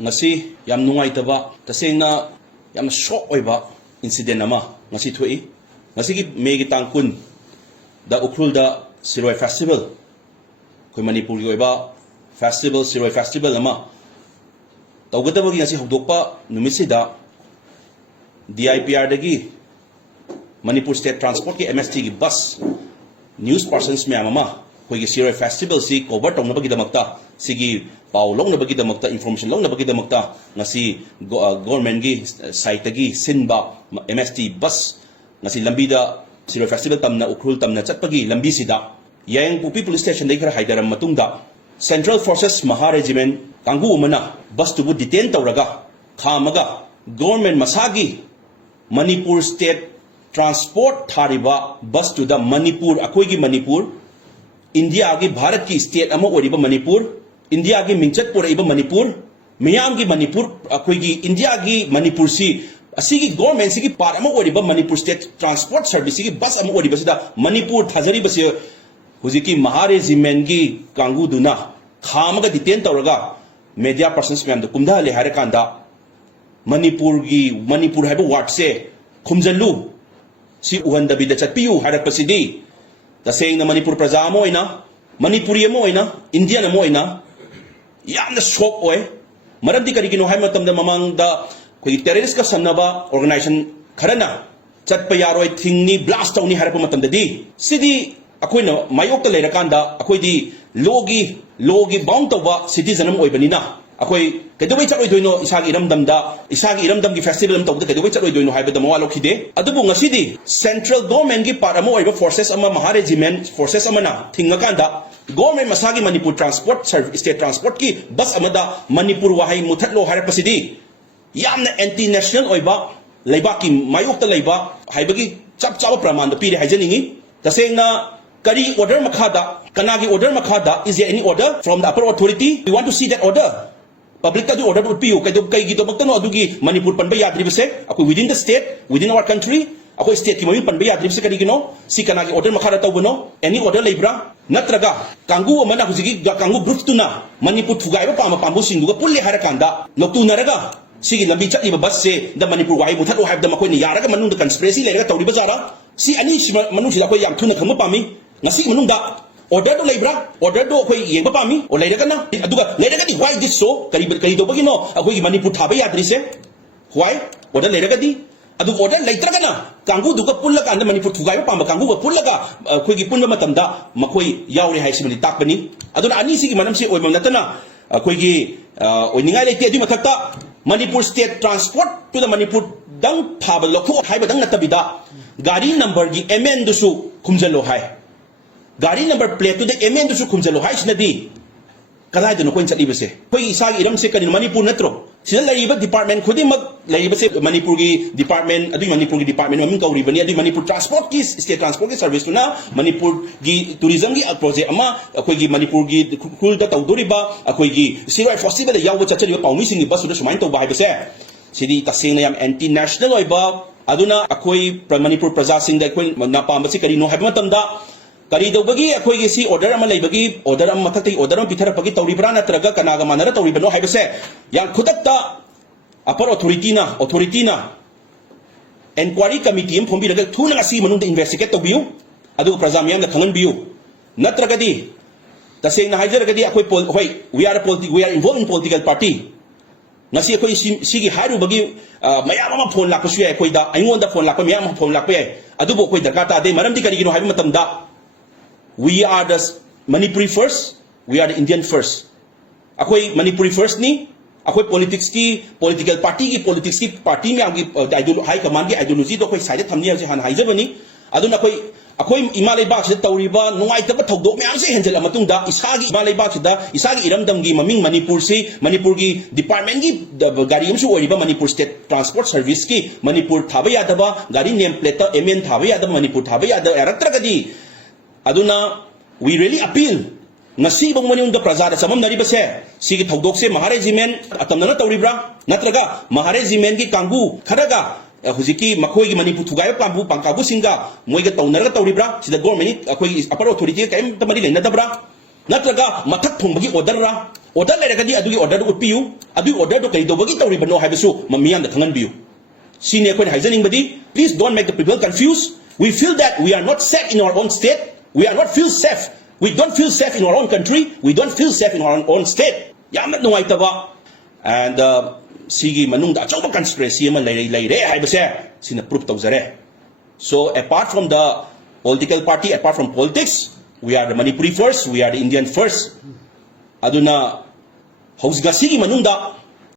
ngasi yam nungai taba tasena yam shock oiba incident ama ngasi thui ngasi ki megi tangkun da ukrul da Siroi festival koi Manipur gi oiba festival Siroi festival ama tawgadabagi ngasi hokdokpa numisida DIPR dagi Manipur State Transport ki MST ki bus news persons me ama koi Siroi festival si cover tong nabagi damakta sigi pau long nabagi damakta information long nabagi damakta ngasi government gi site gi sinba MST bus ngasi lambida Siroi festival tamna ukrul tamna chatpagi lambi sida yang pupi police station dai khara haidaram matungda Central Forces Maha Regiment kangu umana bus tubu detain tawraga khamaga government masagi Manipur State Transport thariba bus to the Manipur akoigi Manipur India gi Bharat ki state ama oriba Manipur India gi mingchat poraiba Manipur miyam gi Manipur akoigi India gi Manipur si asigi government sigi par ama oriba Manipur State Transport Service sigi bus ama oriba sida Manipur thajari base hujiki Maha Regiment gi kangu duna khamaga detain tawraga media persons myam da kumda le hare kanda Manipur haiba ward se khumjallu si uhandabi da chatpiyu harak pasidi da saying na Manipur praja mo ina Manipuri mo ina Indian mo ina yamna shock oy maramdi karigino hay matam da mamang da koi terrorist ka sanaba organization kharana chatpa yaroi thingni blast tawni harak matam da di sidi akoi na mayok ta lerakanda akoi di logi bound tawba citizen am oibanina akoi kedawai chatoi doino isagi iramdam gi festival am tawda kedawai chatoi doino haibada mawalo khide adubu ngasidi central government gi paramo oiba forces ama Maha Regiment forces ama na thingakanda government masagi Manipur transport service state transport ki bus amada Manipur wahai muthatlo harapasidi yamna anti national oiba leibaki mayokta leiba haibagi chap praman da pire haijaningi tasengna kari order makhada kanagi order makhada is there any order from the upper authority we want to see that order public ta du order would piu kai gi domak tano adugi Manipur panba yadri base ako within the state within our country ako state ki mami panba yadri base kari gino si kanagi order makhada tawbono any order lebra natraga kangu amana hujigi kangu group tuna Manipur thugai ba pama pambu sinduga pulle harakanda loktu naraga sigi lambi chati ba bus se da Manipur wai muthat lo haib da makoi ni yaraga manung da conspiracy lerega tawri ba jara si ani manung sida ko yam thuna kham pami ngasi manung da order do lebra order do koi yengba pami o leiraga na aduga leiraga di why this so kari do bagino akoi Manipur thaba yadri se why order leiraga di adu order leitraga na kangu duga pullaga anda Manipur thugai pamba kangu ga pullaga koi gi punba matamda makoi yauri haisibani takbani aduna ani sigi manam se oimam natana koi gi oiningai leite adu mathakta Manipur State Transport to the Manipur dang thaba lokho haiba dang natabida gari number gi MN dusu khumjalo hai gari number plate to the MN dusu khumjalo hai sinadi kalai do no koin chali base koi isagi iram se kan Manipur natro sila lariba department khudi mag lariba se Manipur gi department adu Manipur gi department mamin kauri bani adu Manipur transport ki state transport ki service to na Manipur gi tourism gi project ama koi gi Manipur gi kul da tawdoriba koi gi Siroi festival da yawo chachali ba paumi singi basu da sumain to bai base sidi tasengna yam anti national oiba aduna akoi Manipur praja sing da koi na pambasi kari no haibma tamda kari dobagi akoi gi si order ama leibagi order ama mathati order am pithara pagi tawribra natraga kanaga manara tawribano haibase yang khudakta upper authority na inquiry committee am phombi raga thuna ngasi manung da investigate tawbiu adu praja miyam la khangan biu natraga di taseng na haijaraga di akoi hoi we are involved in political party ngasi akoi sigi hairu bagi mayam ama phone lakpasu ai akoi da aingon da phone lakpa mayam phone lakpa ai adu bo akoi darka ta de maram di kari gino haiba matam da we are the Manipuri first, we are the Indian first. Akoi Manipuri first ni, akoi political party mi agi high command ki ideology do akoi side thamni ase han haija bani aduna akoi imalai ba se tawriba nungai ta thodok me ase henjel amatung da isagi imalai ba da isagi iramdam gi maming Manipur gi department gi gari amsu oriba Manipur State Transport Service ki Manipur thaba yadaba gari name plate ta MN thaba yadaba Manipur thaba yadaba eratragadi aduna we really appeal ngasi bang mani unda praja da samam nari base sigi thodok se Maha Regiment atamna tawribra natraga Maha Regiment gi kangu kharaga hujiki makoi gi Manipur thugai pambu pangkabu singa moiga tawnaraga tawribra sida government akoi upper authority kaim tamari lena dabra natraga mathak thongbagi order ra order leragadi adugi order do utpiu adu order do kay dobagi tawribano haibasu mamiyam da khanganbiu sine ko haizaning badi please don't make the people confused. We feel that we are not safe in our own state. We are not feel safe. We don't feel safe in our own country. We don't feel safe in our own state. Yamat nungay taba. And sige manung da choba conspiracy man lay haibase sina proof tawzare. So apart from the political party, apart from politics, we are the Manipuri first, we are the Indian first. Aduna hausga sige manung da